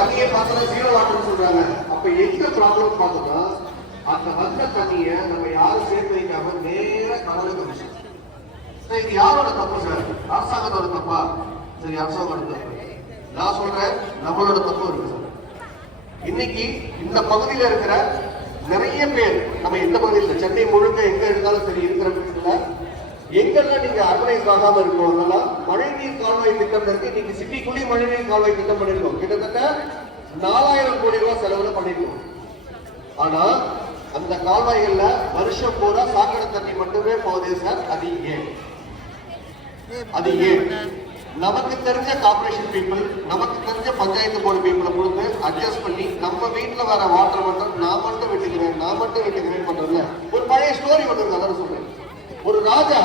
தண்ணியை பார்த்தா ஜீரோ வாட்டர்னு சொல்றாங்க. அப்ப எங்க ப்ராப்ளம் பார்த்தோம்னா அந்த வந்த தண்ணியை நம்ம யாரும் சேர்த்து வைக்காம நேர கடலுக்கு விஷயம். இது யாரோட தப்பு சார்? அரசாங்கத்தோட தப்பா? சரி, அரசாங்கத்தோட தப்பு. நான் சொல்றேன், நம்மளோட தப்பு இருக்கு சார். இன்னைக்கு இந்த பகுதியில இருக்கிற நிறைய பேர், நம்ம எந்த பகுதியில் சென்னை முழுக்க எங்க இருந்தாலும் சரி இருக்கிற வீட்டுல எங்கெல்லாம் நீங்க ஆர்கனைஸ் ஆகாம இருக்கோம்னா மழைநீர் கால்வாய் திட்டம் இருக்கு. இன்னைக்கு சிட்டிக்குள்ளே மழைநீர் கால்வாய் திட்டம் பண்ணிருக்கோம். கிட்டத்தட்ட 4000 கோடி ரூபாய் செலவுல பண்ணிருக்கோம். ஆனா அந்த கால்வாய்கள்ல வருஷம் பூரா சாக்கடை தண்ணி மட்டுமே போகுது சார். அது ஏன் நமக்கு தெரிஞ்ச கார்பரேஷன் பீப்புள், நமக்கு தெரிஞ்ச பஞ்சாயத்து போர்டு பீப்புளை கொடுத்து அட்ஜஸ்ட் பண்ணி நம்ம வீட்டுல வர வாட்டர் மட்டும் நான் மட்டும் விட்டுக்கிறேன் பண்றதுல ஒரு பழைய ஸ்டோரி ஒன்று இருக்கு. அதான் சொல்றேன். ஒரு ராஜா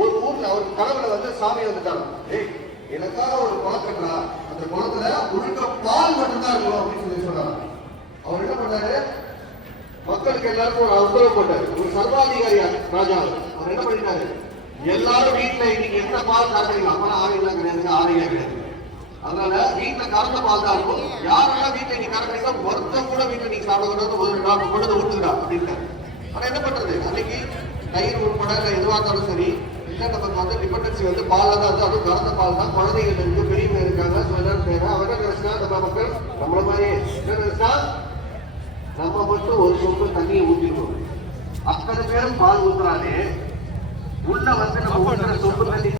ஒரு ஊர்ல ஒரு கனவுல வந்து சாமி வந்துட்டாங்க. எனக்காக ஒரு குளம் கட்டுறா, அந்த குளத்துல முழுக்க பால் மட்டும்தான் இருக்கணும் அப்படின்னு சொன்னாங்க. அவர் என்ன பண்ணாரு, மக்களுக்கு எல்லாருக்கும் ஒரு உத்தரவு போட்டாரு. ஒரு சர்வாதிகாரி ராஜா அவர் என்ன பண்ணிட்டாரு, எல்லாரும் வீட்டுல இன்னைக்கு என்ன பால் சாப்பிடுறீங்க, அப்பெல்லாம் ஆவிலாம் கிடையாது, ஆவியா கிடையாது. அதனால வீட்டுல கறந்த பால் தான் இருக்கும். யாரெல்லாம் வீட்டுல இன்னைக்கு கறக்குறீங்க ஒருத்தம் கூட வீட்டுல நீங்க சாப்பிடக்கூடாது, ஒரு நாள் கொண்டு ஊத்துக்கிறா அப்படின்னு. ஆனா என்ன பண்றது, அன்னைக்கு தயிர் உட்பட எதுவாக இருந்தாலும் சரி, இல்லை நமக்கு வந்து டிபெண்டன்சி வந்து பால் தான் இருக்கு. அதுவும் கறந்த பால் தான். குழந்தைகள் இருக்கு, பெரியவங்க இருக்காங்க, எல்லாரும் தேவை. அவர் என்ன நினைச்சா நம்ம மக்கள் நம்மள மாதிரி என்ன நினைச்சா நம்ம மட்டும் ஒரு சொம்பு தண்ணியை ஊற்றிடுவோம். அத்தனை பேரும் பால் ஊத்துறாலே உள்ள வந்து நம்ம ஊற்றுற சொம்பு தண்ணி